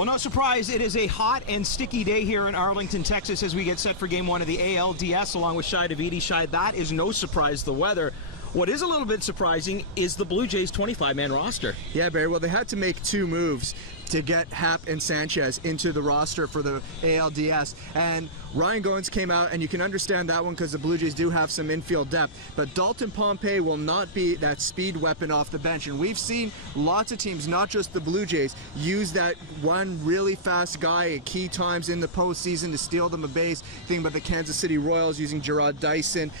Well, no surprise, it is a hot and sticky day here in Arlington, Texas, as we get set for Game 1 of the ALDS along with Shi Davidi. Shi, that is no surprise, the weather. What is a little bit surprising is the Blue Jays' 25-man roster. Yeah, Barry, well, they had to make two moves to get Happ and Sanchez into the roster for the ALDS. And Ryan Goins came out, and you can understand that one because the Blue Jays do have some infield depth. But Dalton Pompey will not be that speed weapon off the bench. And we've seen lots of teams, not just the Blue Jays, use that one really fast guy at key times in the postseason to steal them a base. Think about the Kansas City Royals using Gerard Dyson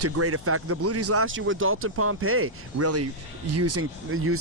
to great effect. The Blue Jays last year with Dalton Pompey really using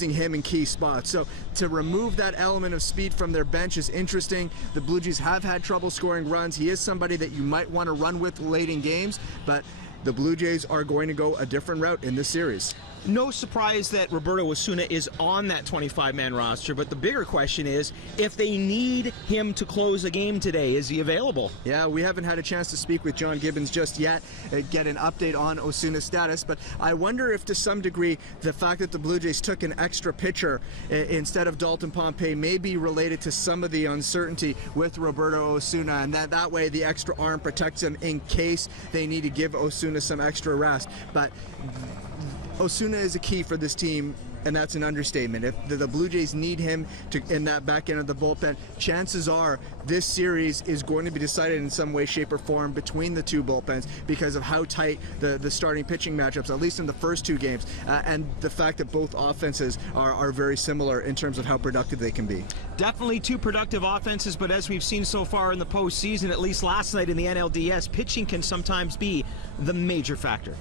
him in key spots. So to remove that element of speed from their bench is interesting. The Blue Jays have had trouble scoring runs. He is somebody that you might want to run with late in games, but the Blue Jays are going to go a different route in this series. No surprise that Roberto Osuna is on that 25-man roster, but the bigger question is, if they need him to close a game today, is he available? Yeah, we haven't had a chance to speak with John Gibbons just yet, get an update on Osuna's status, but I wonder if to some degree the fact that the Blue Jays took an extra pitcher instead of Dalton Pompey may be related to some of the uncertainty with Roberto Osuna, and that way the extra arm protects him in case they need to give Osuna some extra rest. But Osuna is a key for this team, and that's an understatement. If the Blue Jays need him in that back end of the bullpen, chances are this series is going to be decided in some way, shape, or form between the two bullpens because of how tight the starting pitching matchups, at least in the first two games, and the fact that both offenses are very similar in terms of how productive they can be. Definitely two productive offenses, but as we've seen so far in the postseason, at least last night in the NLDS, pitching can sometimes be the major factor.